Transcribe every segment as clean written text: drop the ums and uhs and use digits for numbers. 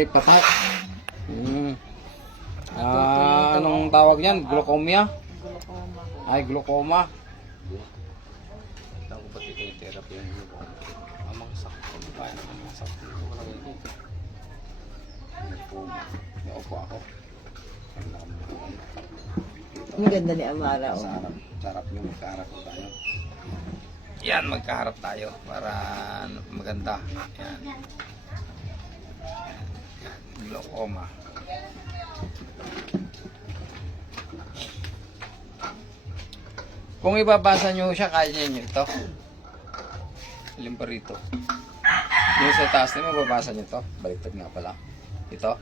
Ay, patak. Anong tawag yan? Glaucoma? Glaucoma. Ay, glaucoma. Ito ko ba't iti-therapy yung glaucoma? Ang mga sakit. Ano ba yan? Ang mga sakit. Wala kayo dito. Naupo ako. Ang ganda ni Amara. Oh. Sarap yung magkaharap tayo. Yan, magkaharap tayo para maganda. Yan. Glaucoma. Kung ibabasa nyo siya, kaya nyo ito. Alin pa rito? Yung sa taas na mababasa nyo ito. Baliktad nga pala. Ito.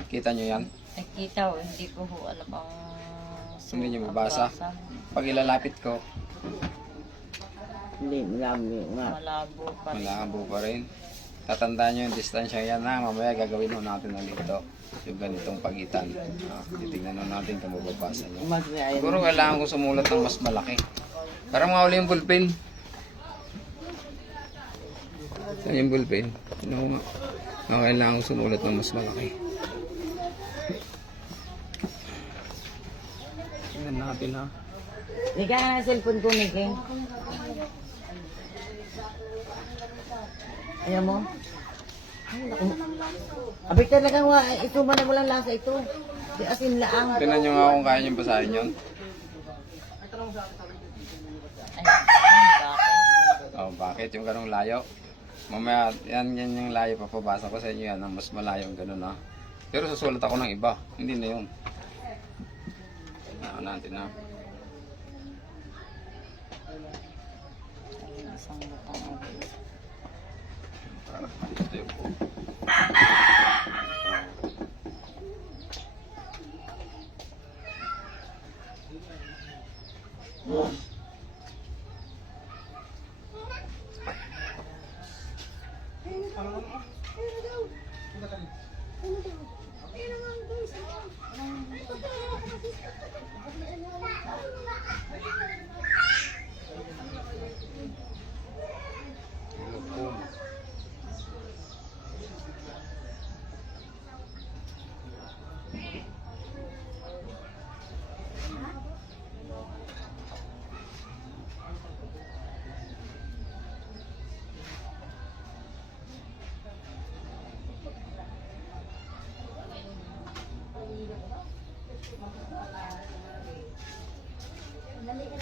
Nakita nyo yan? Nakita ko, hindi ko ho alam ang... Hindi nyo mabasa? Pag ilalapit ko, Hindi, malabo pa. malabo pa rin. Tatandaan nyo yung distansya yan na. Mamaya gagawin mo natin ulit ito. Yung ganitong pagitan. Titignan mo natin kung mababasa nyo. Siguro kailangan ko sumulat ng mas malaki. Parang mawala yung ballpen. Saan yung ballpen? Ano nga? Kailangan ko sumulat ng mas malaki. Tingnan natin ha. Hindi ka na cellphone ko, Nike. Ayaw mo? Abay talagang ito man na walang lasa ito. Di asin laang. Tingnan nyo nga kung kaya nyo basahin yun. Oh, bakit yung ganong layo? Mamaya, yan yung layo, papabasa ko sa inyo yan, ang mas malayo yung ganon ha. Pero susulat ako ng iba, hindi na yun. Natin na. Isang butang. Para dito yung po.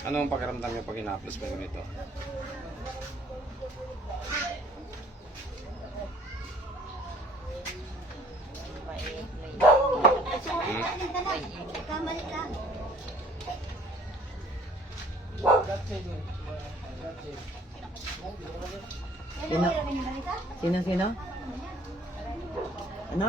Ano ang pakiramdam niyo pag ina-plus mo ganito? Sino? Ano?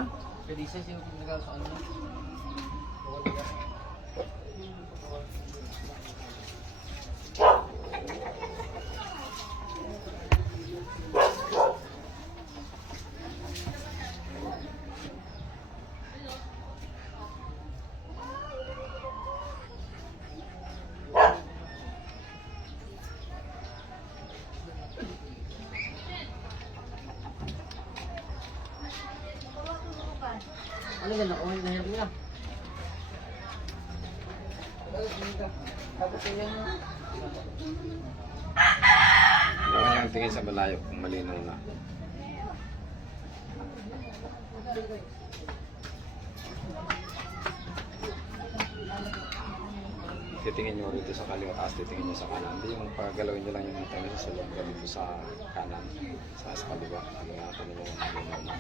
Ano gano'n? Oh, nahirap nila. Huwag niyang tingin sa malayo kung malinaw na. Titingin nyo rito sa kaliwa, tapos titingin nyo sa kanan. Hindi yung paggalawin nyo lang yung mata nyo sa sulong dito sa kanan, sa kaliwa. Ingatan nyo yung malinaw na.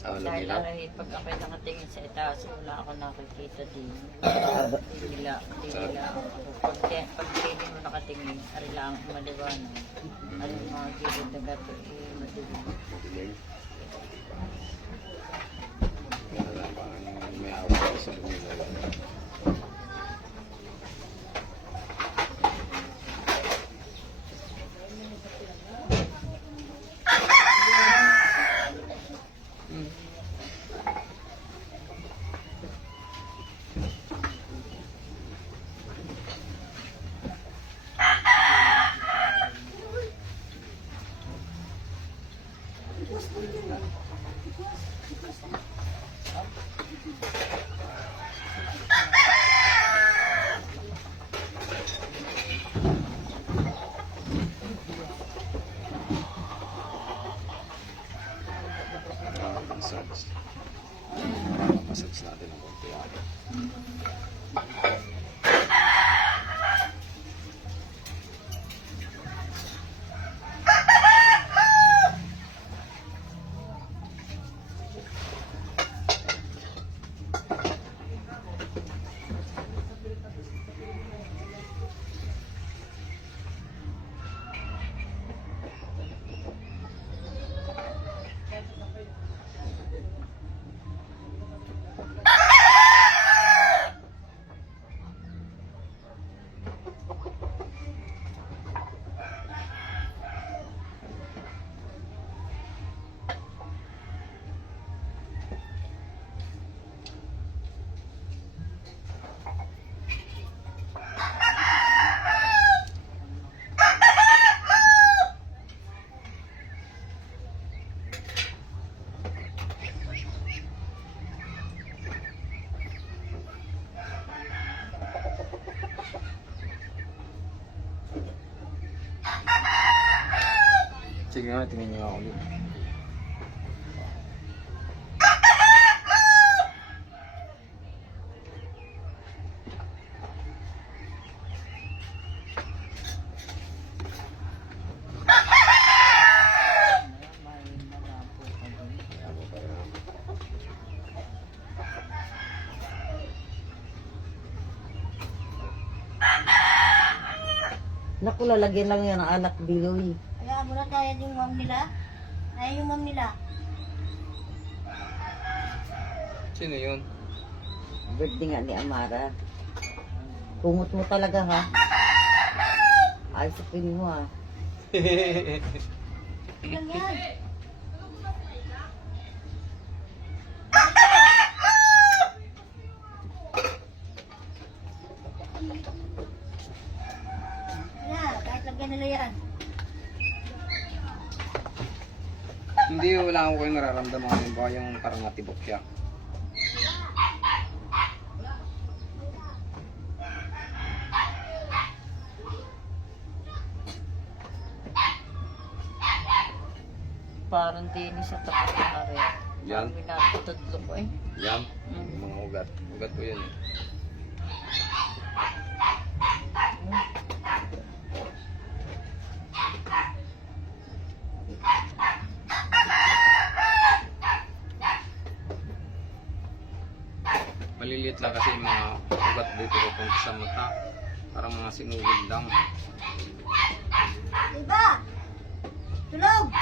Dahil pag ako'y nakatingin sa itaas, wala ako nakikita din. Hindi nila ako. Pag tingin mo nakatingin, ari lang maliwanag. Ano yung mga gilid na gato, madilim. May awa sa lumilaw. Sige nga, tingnan niyo ako ulit. Naku, lalagyan lang yan ng anak biloy. Kaya mo na kaya yung mom nila. Ay, yung mom nila. Sino yun? Birthday nga ni Amara. Tungot mo talaga ha. Ay, sapin mo ha. Lang yan. Kaya, kahit lagyan nila yan. Hindi, wala akong kayong nararamdaman. Yung baka yung parang natibok siya. Parang din sa tapat ng are. Yan. Parang pinatutudlo ko eh. Yan. Yung mga ugat. Ugat po yun eh. Maliliit lang kasi yung mga ugat dito papunta sa mata. Parang mga sinugid lang. Diba? Tulog!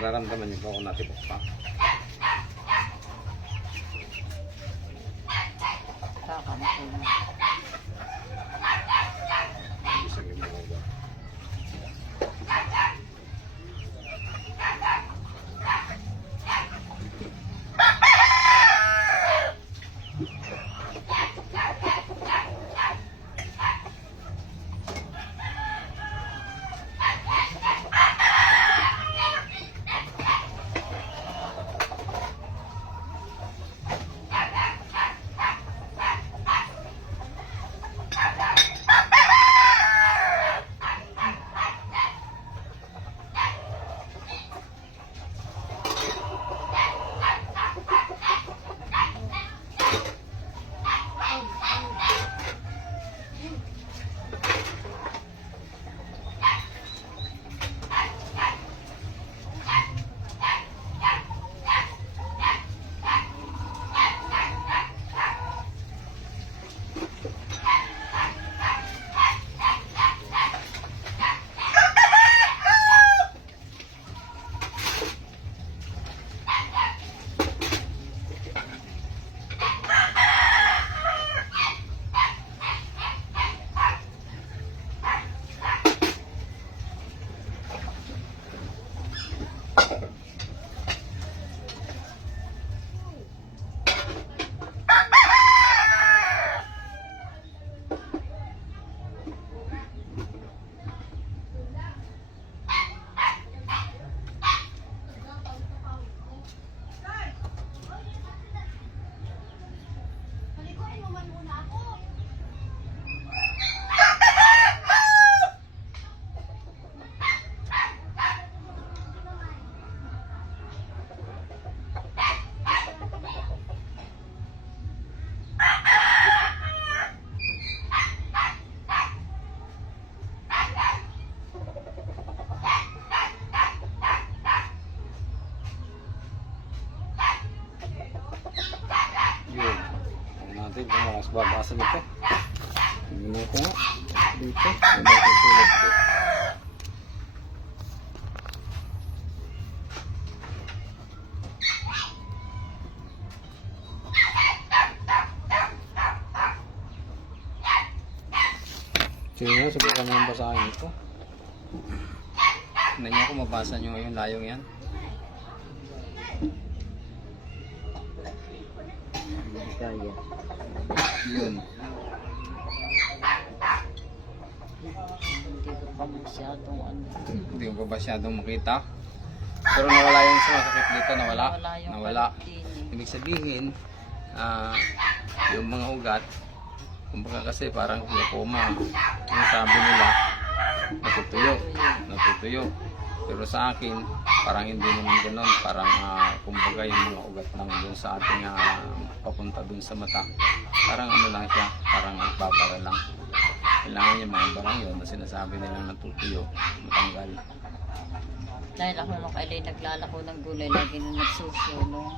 Nararamdaman niyo ba kung natibok pa? Kakampo na. Hindi sa mga ugat. natin kung walang babasa nito. Tingnan natin nga. Dito. May bakit sulat ko. Sige nga, subukan nyo yung basahin ito. Tignan nyo kung mabasa nyo yung layong yan. Kaya. Yun. Hindi ko pa masyadong ano. Hindi ko pa masyadong makita. Pero nawala yung sumasakit dito. Nawala. Nawala yung Nawala. din eh. Ibig sabihin, yung mga ugat, kumbaga kasi parang glaucoma. Yung sabi nila, natutuyo. Natutuyo. Pero sa akin, parang hindi naman ganoon. Parang kumbaga yung mga ugat lang doon sa ating papunta doon sa mata. Parang ano lang siya, parang nagbabara lang. Kailangan yung mga barang yun na sinasabi nilang natutuyo, matanggal. Dahil ako nung kailan naglalako ng gulay, lagi na nagsusunong.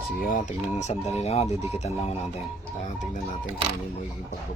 Sige, tignan ng sandali lang, didikitan lang natin. Tignan natin kung ano yung magiging pagbabago.